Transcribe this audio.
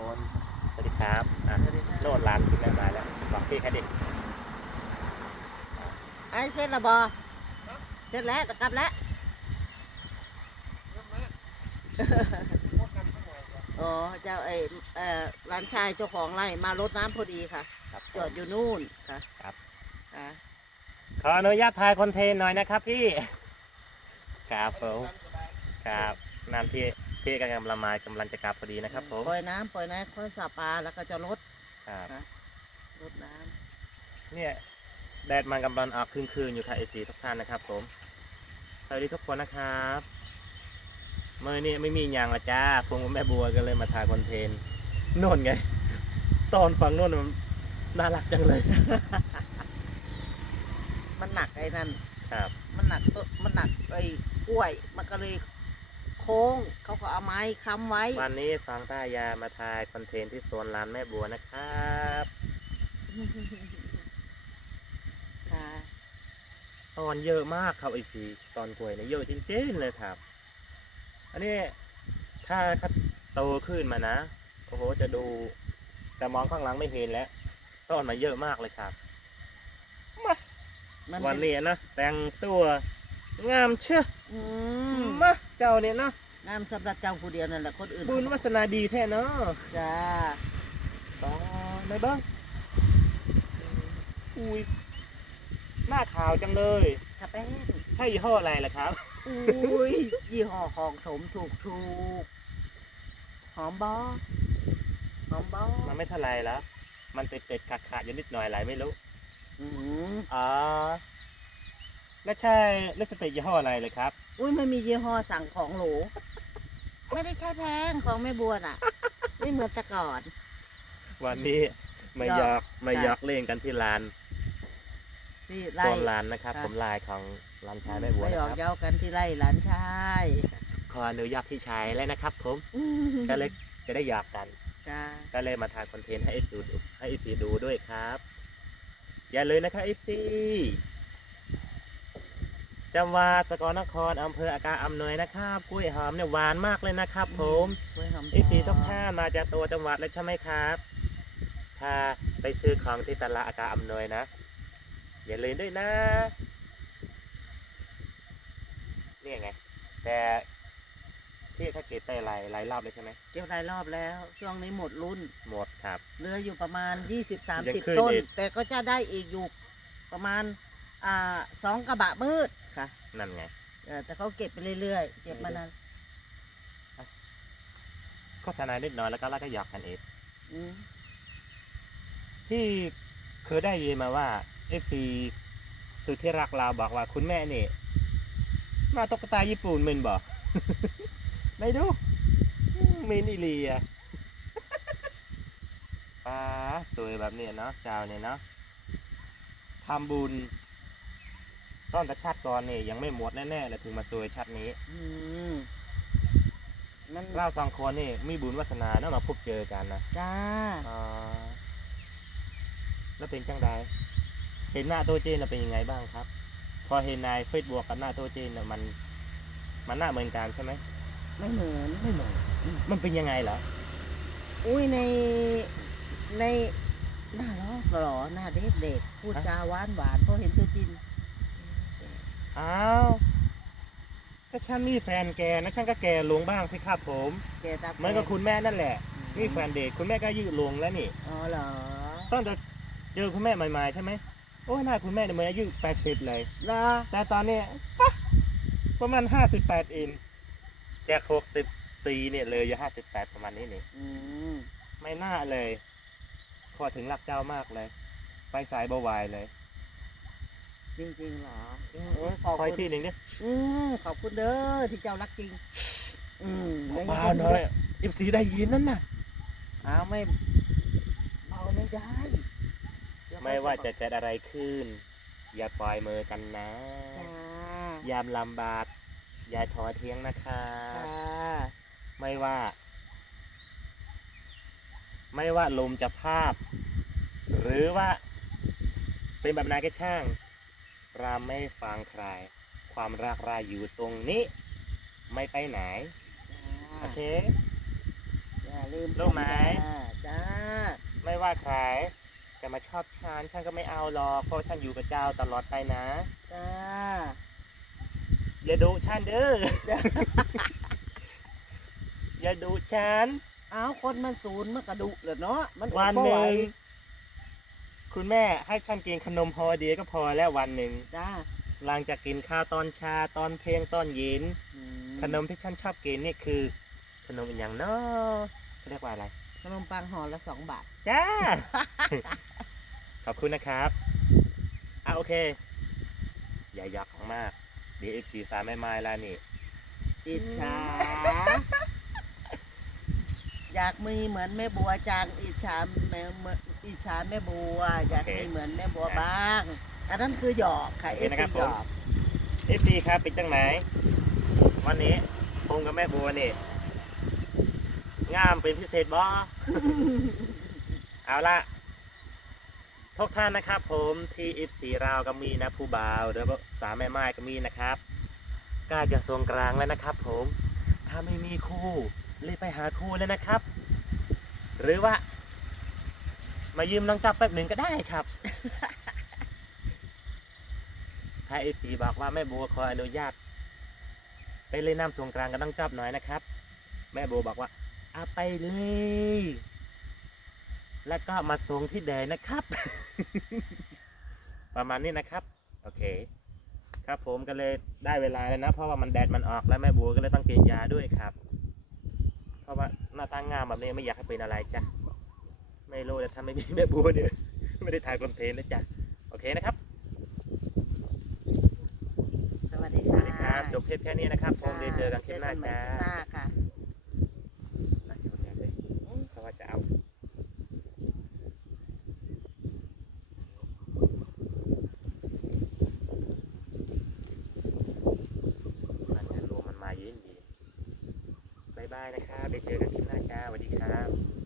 คนสวัสดีครับอะสวัสดีค่ะโน่นร้านคุณแม่มาแล้วบอกพี่แค่ดิไอ้เสร็จและบอเสร็จแล้วกลับแล้วอ๋อเจ้าไอ้เอ่อร้านชายเจ้าของไร่มารดน้ำพอดีค่ะครับจอดอยู่นู่นค่ะครับอ่าขออนุญาตถ่ายคอนเทนต์หน่อยนะครับพี่ ครับผม ครับน้ำที่ พี่กำลังละมายกำลังจะกลับพอดีนะครับผม ปล่อยน้ำปล่อยน้ำค่อยสาปลาแล้วก็จะลดครับ ค่ะลดน้เนี่ยแดดมันกำลังออกคืนคืนๆอยู่ค่ะเอซีทุกท่านนะครับผม สวัสดีทุกคนนะครับเมื่อนี้ไม่มีอย่างละจ้าพวงแม่บัวก็เลยมาถ่ายคอนเทนต์โน่นไง ตอนฟังโน่นมันน่ารักจังเลยำมันหนักไอ้นั่น ครับ มันหนักต้นมันหนักไอ้กล้วย มันก็เลย โค้ง เขาก็เอาไม้ค้ำไว้ วันนี้ฟังตายามาถ่ายคอนเทนต์ที่สวนร้านแม่บัวนะครับค่ะตอนเยอะมากครับไอซีตอนกล้วยเนี่ยเยอะจริงๆเลยครับ อันนี้ถ้าถ้าโตขึ้นมานะโอ้โหจะดูแต่มองข้างหลังไม่เห็นแล้วต้นมาเยอะมากเลยครับมันวันเป็นนี้นะแต่งตัวงามเชื่ออืมมา เจ้าเนี่ยเนาะน้ำสำหรับเจ้าผู้เดียวนั่นแหละคนอื่นบุญวาสนาดีแท้เนาะจ้าต่อในบ้างอุ้ยหน้าขาวจังเลย ถ้าแป้งใช่ยี่ห้ออะไรล่ะครับ อุ้ยยี่ห้อของถมถูกถูกหอมบอหอมบอมันไม่เท่าไรแล้ว มันติดติดขาดขาดๆอยู่นิดหน่อยอะไรไม่รู้อืมอ๋อแล้วใช่ลิปสติกยี่ห้ออะไรเลยครับ อุ้ยไม่มียี่ห้อสั่งของโหลไม่ได้ใช้แพงของแม่บัวน่ะ ไม่เหมือนแต่ก่อน วันนี้มาหยอกมาหยอกเล่นกันที่ร้านที่โซไล่นร้านนะครับ ค่ะ ผมลายของร้านชายแม่บัวไม่นะออกครับ เย้ากันที่ไล่หลานชายขออนุญาตพี่ชายแล้วนะครับ ผมอืมก็เลยจะได้หยอกกัน จ้าก็เลยมาถ่ายคอนเทนต์ให้เอฟซีดูให้เอฟซีดูด้วยครับ อย่าเลยนะครับเอฟซี จังหวัดสกลนครอำเภออากาศอำนวยนะครับกล้วยหอมเนี่ยหวานมากเลยนะครับ ผมกล้วยหอมเอฟซีทุกท่านมาจากตัวจังหวัดเลยใช่ไหมครับถ้าไปซื้อของที่ตลาดอากาศอำนวยนะอย่าลืมด้วยนะนี่ไง แต่ที่ถ้าเกตไปหลายหลายรอบเลยใช่ไหมเก็บหลายรอบแล้ว ช่วงนี้หมดรุ่น หมดครับ เหลืออยู่ประมาณ20ยังขึ้น30 ต้น อีก แต่ก็จะได้อีกอยู่ประมาณอ่าสองกระบะมืด ค่ะนั่นไงเออแต่เขาเก็บไปเรื่อยๆ เก็บมานานโฆษณานิดหน่อยแล้วก็แล้วก็หยอกกันเองอืมที่เคยได้ยินมาว่าเอฟซีสุดที่รักเราบอกว่าคุณแม่นี่ มาตุ๊กตาญี่ปุ่นเมนบอก ไม่ดูเมนอีเลียป้าสวยแบบนี้เนาะเจ้าเนี่ยเนาะทำบุญ ต้นตะชัดก่อนนี่ยังไม่หมดแน่ๆเลยถึงมาสวยชัดนี้อืมมันเราสองคนนี่มีบุญวาสนาเนาะมาพบเจอกันนะจ้าอ่าแล้วเป็นจังใดเห็นหน้าตัวเจนน่ะเป็นยังไงบ้างครับ พอเห็นนายเฟซบุ๊กกับหน้าตัวเจนน่ะมัน มันหน้าเหมือนกันใช่ไหมไม่เหมือนไม่เหมือนมันเป็นยังไงเหรออุ้ยในในหน้าล้อหล่อหน้าเด็กเด็กๆพูดฮะจาหวานหวานๆพอเห็นตัวจริง อ้าวก็ฉันมีแฟนแกนะฉันก็แกลงบ้างสิครับผมแกตาเหมือนกับคุณแม่นั่นแหละมีแฟนเด็กคุณแม่ก็ยืดลงแล้วนี่อ๋อเหรอตอนจะเจอคุณแม่ใหม่ๆใช่ไหมโอ้ยหน้าคุณแม่เนี่ยเหมือนอายุแปดสิบเลยเหรอแต่ตอนเนี้ยปะประมาณห้าสิบแปดเองจากหกสิบสี่เนี่ยเลยอยู่ห้าสิบแปดประมาณนี้นี่อืมไม่น่าเลย พอถึงรักเจ้ามากเลย ไปสายเบาหวายเลย จริงๆเหรออืมโอ้ยขอบคอยคุณที่หนึ่งดิอืมขอบคุณเด้อที่เจ้ารักจริง อืมเบาๆหน่อยอิฟซีได้ยินนั่นน่ะอ้าวไม่เบาไม่ได้เดี๋ยไม่ว่าจะเขเกิดอะไรขึ้น อย่าปล่อยมือกันนะ จ้ายามลำบาก อย่าท้อเทียงนะคะ ค่ะไม่ว่า ไม่ว่าลมจะพาบหรือว่า เป็นแบบไหนก็ช่างเราไม่ฟังใครความรักเราอยู่ตรงนี้ ไม่ไปไหน โอเค อย่าลืลืมรู้ไหมจ้าจ้า ไม่ว่าใครจะมาชอบฉันฉันก็ไม่เอาหรอกเพราะฉันอยู่กับเจ้าตลอดไปนะ จ้า อย่าดูฉันเด้อ จ้า อย่าดูฉัน เอาคนมันศูนย์มันกระดุเลยเนาะ มันวันก็หไหนึ่ง คุณแม่ให้ฉันกินขนมฮอเดียก็พอแล้ววันหนึ่งจ้าหลังจากกินข้าวตอนเชาตอนเที่ยงตอนเย็นอืขนมที่ฉันชอบกินนี่คือ ขนมอหย่างเนาะเขาเรียกว่าอะไร ขนมปังห่อละสองบาท จ้า ขอบคุณนะครับ อะโอเค อย่ายักของมาก เดี๋ยวเอฟซีสามไม่ไม่แล้วนี่ อิจฉา อยากมีเหมือนแม่บัวจังอิจฉาแม่เหมือน อิจฉาแม่บัวอยากโอเคมีเหมือนแม่บัวบ้าง อันนั้นคือหยอกค่ะโอเอเคฟนะครับซีผมหยอกเอฟซีครับเป็นจังไหนวันนี้พงกับแม่บัวนี่งามเป็นพิเศษบ่เอาละทุกท่านนะครับ ผมที่อิฟสีราวก็มีนะผู้บ่าวหรือว่าสาวแม่ไม้ก็มีนะครับกล้าจะทรงกลางแล้วนะครับ ผมถ้าไม่มีคู่รีบไปหาคู่แล้วนะครับ หรือว่า มายืมน้องจับแป๊บหนึ่งก็ได้ครับ ถ้าเอฟซีบอกว่าแม่บัวขออนุญาต ไปเล่นน้ำสงกรานต์กับน้องจับหน่อยนะครับ แม่บัวบอกว่าเอาไปเลย แล้วก็มาส่งที่แดนนะครับ ประมาณนี้นะครับ โอเค ครับผมก็เลยได้เวลาแล้วนะ เพราะว่ามันแดดมันออกแล้วแม่บัวก็เลยต้องกินยาด้วยครับ เพราะว่าหน้าตางามแบบนี้ไม่อยากให้เป็นอะไรจ้ะ ไม่รู้แต่ถ้าไม่มีแม่บัวเนี่ยไม่ได้ถ่ายคอนเทนต์นะจ๊ะโอเคนะครับ สวัสดีสค่ะวัสดีครับจบเทปแค่นี้นะครับผมเดี๋ยวเจอกันคลิปหน้าเจอกัจ้าใหม่คลิปหน้าค่ะเพราะว่าจะเอามันจะรวมมันมาเย็นดีบายบายนะครับเดี๋ยวเจอกันคลิปหน้าจ้าสวัสดีครับ